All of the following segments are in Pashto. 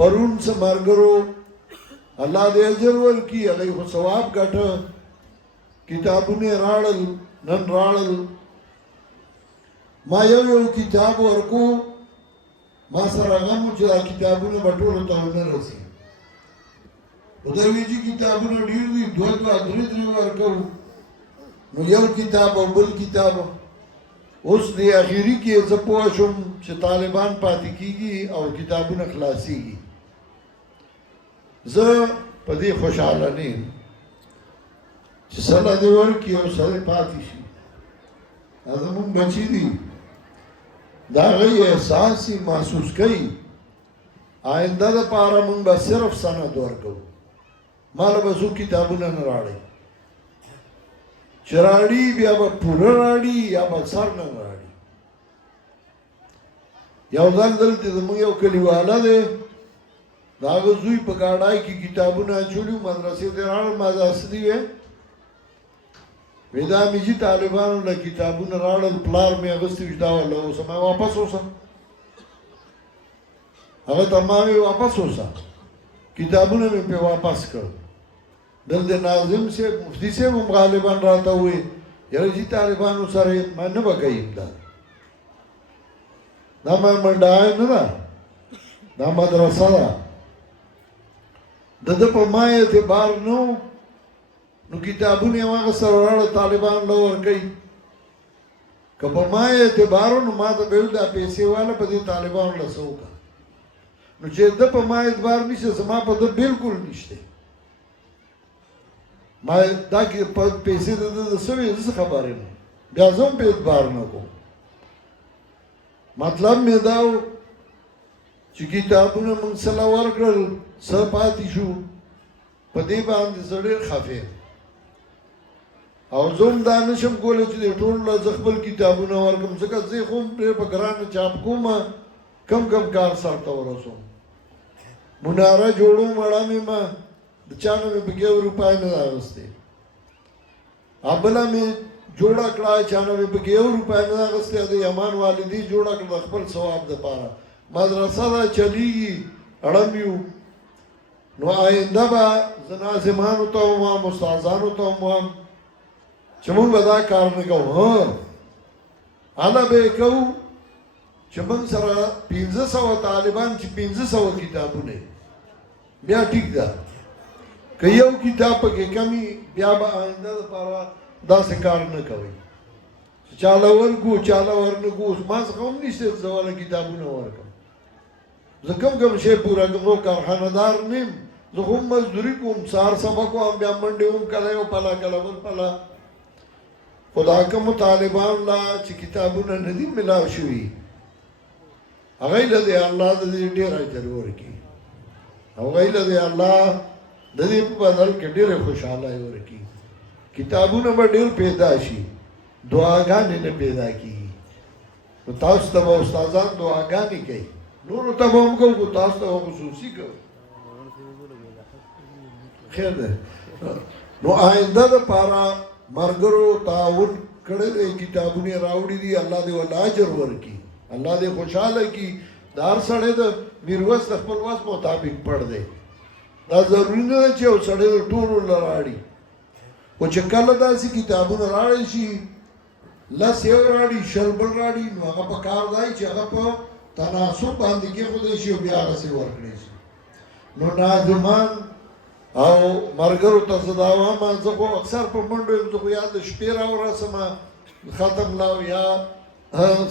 پرون څه ملګرو الله دې اجر ورکړي هغوی خو ثواب ګټه کتابونه راړل نن راړل ما یو کتاب ورکو ما سره غم چې دا کتابونه به ټولو ته ونه رسي خدای وایي چې کتابونه ډېر دي دوه درې ورکوو نو یو کتاب او بل کتاب اوس د اخیری کې زه پوه شوم چې طالبان پاتې کېږي او کتابونه خلاصېږي زه په دې خوشحاله نه یم چې سله دې ورکړي او سړی پاتې شي دا زمونږ بچي دي د هغوی احساس یې محسوس کوي آینده دپاره مونږ به صرف سند ورکوو ماله به څوک کتابونه نه راړئ چې راړي بیا به پوره راړي یا به سر نه راړي یو ځل دلته زموږ یو کلیواله دی د هغه زوی په ګاډۍ کې کتابونه اچولي وو مدرسې ته راړل ما داسې دي وی دا مې چې طالبانو له کتابونه راړل پلار مې اخیستي وي دا وله اوسه ما واپس اوسه هغه ته ما وی واپس اوسه کتابونه مې پرې واپس کړل دلته ناظم صاحب مفتی صاحب هم غالبا راته وویل یاره چې طالبانو سره ما نه به کوي امداد دا منډه نه ده دا مدرسه ده د ده په ما اعتبار نه نو کتابونه یې هغه سره ولاړه طالبان له ورکوي که په ما اعتبار نو ما ته به ویل دا پیسې واله په دې طالبانو له څه وکړه نو چې ده په ما اعتبار نشته زما په ده بلکل نشته ما دا پیسې د ده څه وي زه څه خبر یم بیا زه هم په اعتبار نه کوم مطلب مې دا و چې کتابونه موږ سله ورکړل څه پاتې شو په دې باندې زه ډېر خفه یم او زه هم دا نشم کولی چې د ټولو له زه خپل کتابونه ورکړم ځکه زه خو هم ډېر په ګرانه چاپ کوم کم کار سرته ورسوم مناره جوړوم اړه مې ما د چا نه مې پکې 1 روپۍ نه اخیستې بله مې جوړه کړه چا نه مې پکې 1 روپۍ نه اخیستې د یمان والدي جوړه کړه د خپل ثواب دپاره مدرسه ده چلیږي اړم یو نو آینده به زه ناظمانو ته هم وایم استادانو ته هم وایم چې موږ به دا کار نه کوو هله به یې کوو چې موږ سره 1500 طالبان چې 1500 کتابونه بیا ټیک ده که یو کتاب پکې کمی بیا به آینده دپاره داسې کار نه کوئ چې چاله ورکو چاله ورنکو اوس ما څخه هم نشته چې زه والا کتابونه ورکړم زه کوم شی پوره کوم کارخانهدار نه یم زه خو هم مزدوري کوم سهار سبق وایم بیا منډې هم کله یو پله کله بل پله خو دا کومو طالبانو له چې کتابونه نه دي ملاو شوي هغوی له دې الله د دې ډېر اجر ورکړي هغوی له دې الله د دې په بدل کې ډېرې خوشحالۍ ورکړي کتابونه به ډېر پیدا شي دعاګانې نه پیدا کېږي نو تاسو ته به استادان دعاګانې کوي نورو ته به هم کوو خو تاسو ته به خصوصي کوو خیر دی نو آینده دپاره ملګرو تعاون کړی دی کتابونه راوړي دي الله دې ورله اجر ورکړي الله دې خوشحاله کړي د هر سړی د میرویس د خپل وس مطابق پړ دی دا ضروري نه ده چې یو سړی د ټولو له راړي خو چې کله داسې کتابونه راړی شي لس یو راړي شل بل راړي نو هغه په کار دی چې هغه په تناسب باندې کېښودی شي او بیا هغسې ورکړی شي نو ناظمان او ملګرو ته زه دا وایم زه خو اکثر په منډو یم زه خو یا د شپې راورسم ختم لا یا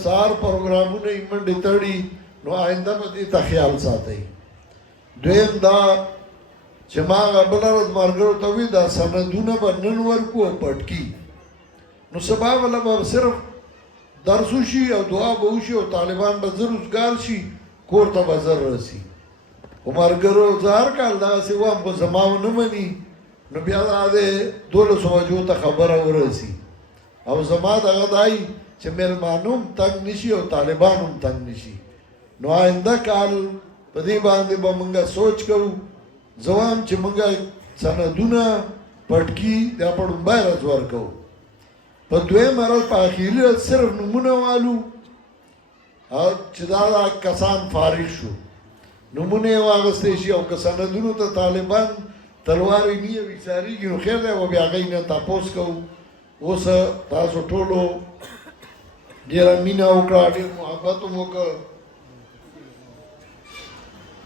سهار پروګرامونه یې منډې تړي نو آینده به دې ته خیال ساتئ دویم دا چې ما هغه بله ورځ ملګرو ته ووایي دا سندونه به نن ورکو او پټکي نو سبا بله به صرف درس وشي او دعا به وشي او طالبان به زر روزګار شي کور ته به زر رسي خو ملګرو زه هر کال داسې وایم خو زما ونه مني نو بیا دا د 1200 بجو ته خبره ورسي او زما دغه دای چې میلمانو هم تنګ نشي او طالبان هم تنګ نشي نو آینده کال په دې باندې به موږ سوچ کوو زه وایم چې موږ سندونه پټکي دا په لومړۍ ورځ ورکوو په دویمه ورځ په اخري ورځ صرف نومونه والو او چې دا کسان فارغ شو نمونه یې واخیستی شي او که سندونو ته طالبان تلوارې نه وي څارېږي نو خیر دی او بیا هغوی نه تپوس کوو. اوس تاسو ټولو ډېره مینه وکړه، ډېر محبت هم وکړه.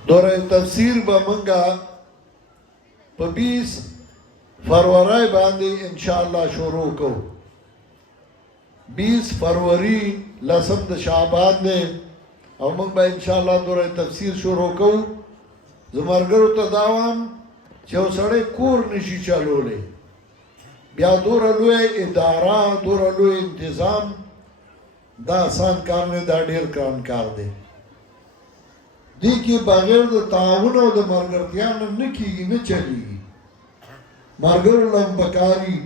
دوره تفسیر به موږ په 20 فروری باندې انشاءالله شروع کوو. 20 فروری لسم د شعبان دی او موږ به انشاءالله دوره تفسیر شروع کوو. زه ملګرو ته دا وایم چې یو سړی کور نشي چلولی، بیا دوره لوی اداره، دوره لوی انتظام، دا آسان کار نه، دا ډېر ګران کار دی. دې کې بغیر د تعاون او د ملګرتیا نه نه کېږي، نه چلېږي. ملګرو له هم پکار وي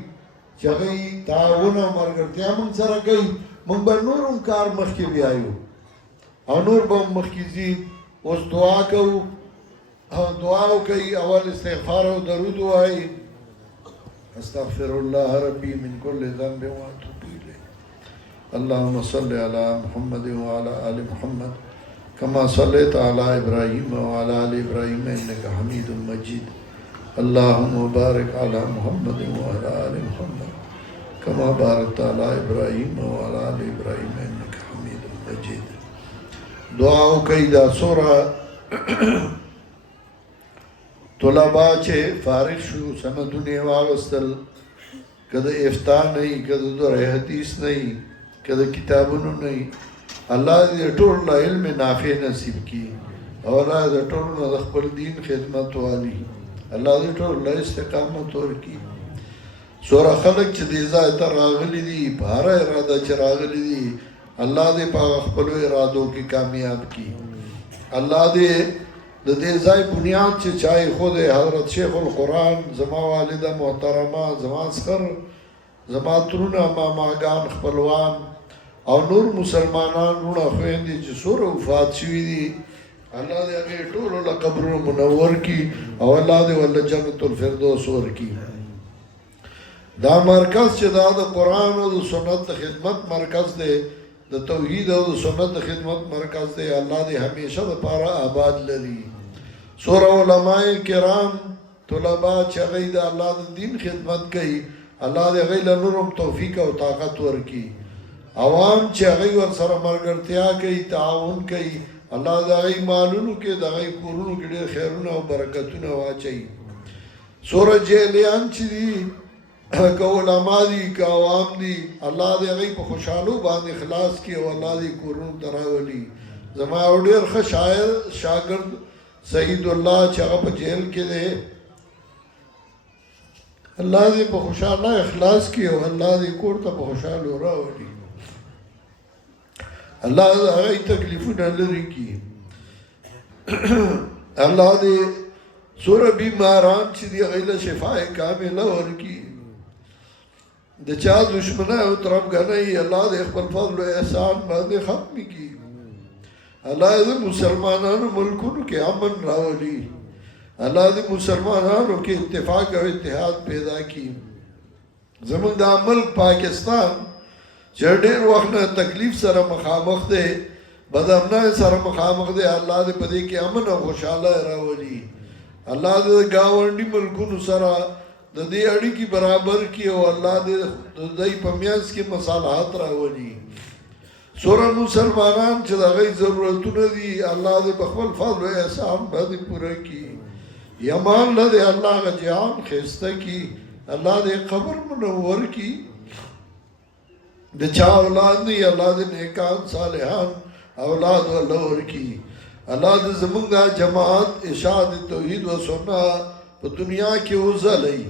چې هغوی تعاون او ملګرتیا موږ سره کوي، موږ به نور هم کار مخکې بیایو او نور به هم مخکې ځي. اوس دعا کوو او دعا وکوئ، اول استغفار او درود ووایئ. استغفر الله ربي من كل ذنب واتوب اليه. اللهم صل على محمد وعلى ال محمد كما صليت على ابراهيم وعلى ال ابراهيم انك حميد مجيد. اللهم بارك على محمد وعلى ال محمد كما باركت على ابراهيم وعلى ال ابراهيم انك حميد مجيد. دعا وکړئ. دا سوره طلبا چې فارغ شو سندونه یې واغوستل، که د افتا نه وي، که د دوره حدیث نه وي، که د کتابونو نه وي، الله دې ټول له علم نافع نصیب کړي او الله دې ټول نه د خپل دین خدمت والي، الله دې ټول له استقامت ورکړي. څومره خلک چې دې ځای ته راغلي دي، په هره اراده چې راغلي دي، الله دې په خپلو ارادو کې کامیاب کړي. الله دې د دې ځای بنیاد چې چا ایښود حضرت شیخ القرآن، زما والده محترمه، زما سخر، زما ترونه، ماماګان، خپلوان او نور مسلمانان وروڼه خویندې چې څومره وفات شوي دي، الله دې هغې ټولو له قبرونو منور کړي او الله دې ورله جنت الفردوس ورکړي. دا مرکز چې دا د قرآن او د سنت د خدمت مرکز دی، د توحید او د سنت د خدمت مرکز دی، الله دې همیشه دپاره آباد لري. څومره علماء کرام، طلبا چې هغوی د الله د دین خدمت کوي، الله دې هغوی له نور هم توفیق او طاقت ورکړي. عوام چې هغوی ورسره ملګرتیا کوي، تعاون کوي، الله د هغوی مالونو کې، د هغوی کورونو کې ډېر خیرونه او برکتونه واچوي. څومره جهلیان چې دي، که علما دي، که عوام دي، الله دې هغوی په خوشحالو باندې خلاص کړي او الله دې کورونو ته راولي. زما یو ډېر ښه شاعر شاګرد سعید الله چې هغه په جیل کې دی، الله دې په خوشحاله اخلاص کړي او الله دې کور ته په خوشحالو راولي. الله دې هغوی تکلیفونه لرې کړي. الله دې څومره بیماران چې دي هغوی له شفای کامله ورکړي. د چا دشمنۍ او تربګنۍ الله دې خپل فضل او احسان باندې ختم کړي. الله دې مسلمانانو ملکونو کې امن راولي. الله دې مسلمانانو کې اتفاق او اتحاد پیدا کړي. زموږ دا ملک پاکستان چې ډېر وخت نه تکلیف سره مخامخ دی، بدامنۍ سره مخامخ دی، الله دې په دې کې امن او خوشحاله راولي. الله دې ګاونډي ملکونو سره د دې اړیکې برابر کړي او الله دې د دوی په منځ کې مصالحت راولي. څومره مسلمانان چې د هغوی ضرورتونه دي، الله دې په خپل فضل او احسان باندې پوره کړي. یمان له دې الله هغه جهان ښایسته کړي، الله دې قبر منور کړي. د چا اولاد نه وي، الله دې نیکان صالحان اولاد ورله ورکړي. الله دې زموږ دا جماعت اشاعت توحید و سنت په دنیا کې وځلوي.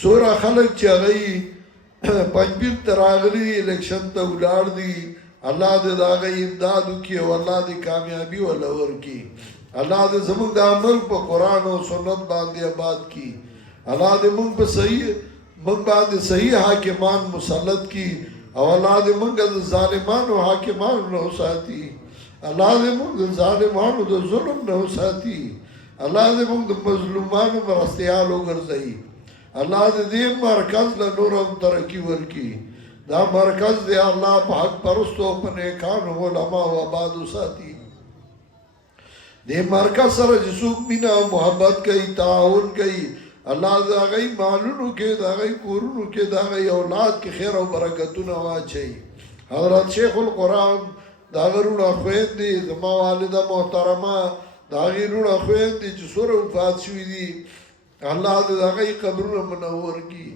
څومره خلک چې هغوی پنجپیر ته راغلي، الیکشن ته ولاړ دي، الله دې د هغوی امداد وکړي او الله دې کامیابي ورله ورکړي. الله دې زموږ د عمل په قرآن او سنت باندې آباد کړي. الله دې موږ باندې صحیح حاکمان مسلط کړي او الله دې موږ د ظالمانو حاکمانو نه وساتي. الله دې موږ د ظالمانو د ظلم نه وساتي. الله دې موږ د مظلومانو مرستیال وګرځوي. الله دې مرکز له نور هم ترقي ورکړي. دا مرکز دې الله په حق پرستو، په نیکانو علماو آباد وساتي. دې مرکز سره چې څوک مینه او محبت کوي تعاون کوي الله د هغوی مالونو کې د هغوی کورونو کې د هغوی اولاد کې خیر او برکتونه واچوي حضرت شیخ القرآن د هغه رونه خویندې زما والده محترمه د هغې رونه خویندې چې څومره وفات شوي دي الله دې د هغوی قبرونه منور کړي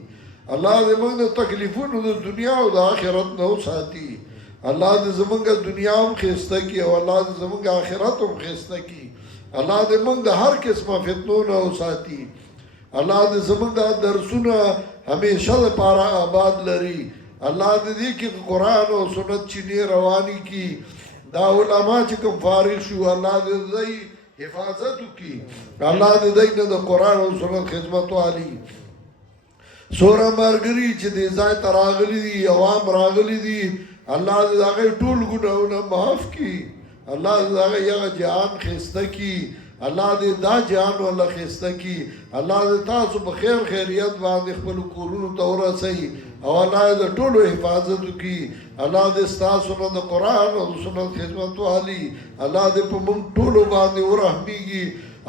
الله دې موږ د تکلیفونو د دنیا او د آخرت نه وساتي الله دې زمونږ دنیا هم ښایسته کړي او الله دې زمونږ آخرت هم ښایسته کړي الله دې موږ د هر قسمه فتنو نه وساتي الله دې زمونږ دا درسونه همیشه دپاره آباد لري الله دې کې قرآن او سنت چینې رواني کړي دا علما چې کوم فارغ شو الله دې دوی حفاظت وکړي الله دې دوی نه د قرآن او سنت خدمت والي څومره ملګري چې دې ځای ته راغلي دي عوام راغلي دي الله دې د هغوی ټول ګناهونه معاف کړي الله دې د هغوی هغه جهان ښایسته کړي الله دې دا جهان والا ښایسته کړي الله دې تاسو په خیر خیریت باندې خپلو کورونو ته ورسوي او الله دې د ټولو حفاظت وکړي الله دې ستاسو نه د قرآن او د سنت خدمت والي الله دې په موږ ټولو باندې ورحمېږي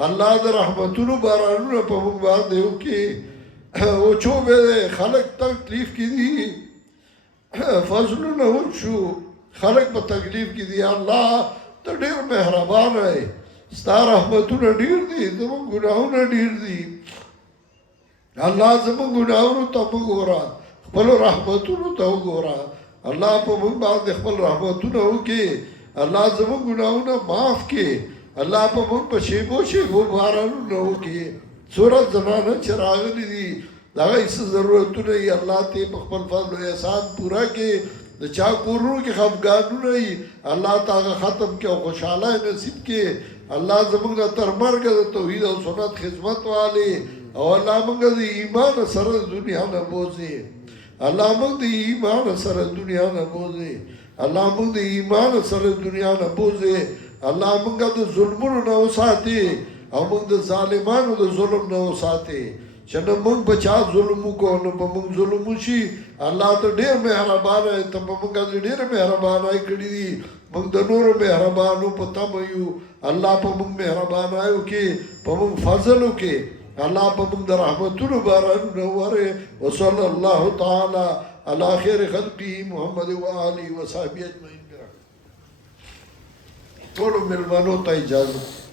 الله د رحمتونو بارانونه په موږ باندې وکړي وچوبې دی خلک تکلیف کې دي فضلونه وشو خلک په تکلیف کې دي الله ته ډېر مهربان یې ستا رحمتونه ډېر دي زموږ ګناهونه ډېر دي الله زموږ ګناهونو ته مه ګوره خپلو رحمتونو ته وګوره الله په موږ باندې خپل رحمتونه وکړي الله زموږ ګناهونه معاف کړي الله په موږ په شیبو شیبو بارانونه وکړي څومره زنانه چې راغلي دي د هغوی څه ضرورتونه یي الله ته په خپل فضل و احسان پوره کړي د چا کورونو کې خفګانونه یي الله ته هغه ختم کړي او خوشحالی نصیب کړي الله زموږ نه تر مرګه د توحید او سنت خدمت والي او الله موږ د ایمان سره د دنیا نه بوځي الله موږ د ایمان سره دنیا نه بوځي الله موږ د ایمان سره دنیا نه بوځي الله موږ د ظلمونو نه وساتي او موږ د ظالمانو د ظلم نه وساتي چې نه موږ په چا ظلم وکړو نه په موږ ظلم وشي الله ته ډېر مهربانه دی ته په موږ باندې ډېره مهرباني کړې دي موږ د نورو مهربانو په تمه یو الله په موږ مهرباني وکړي په موږ فضل وکړي الله په موږ د رحمتونو بارانونه ووري وصلی الله تعالی علی خیر خلقه محمد و آله و صحبه اجمعین ټولو مېلمنو ته اجازه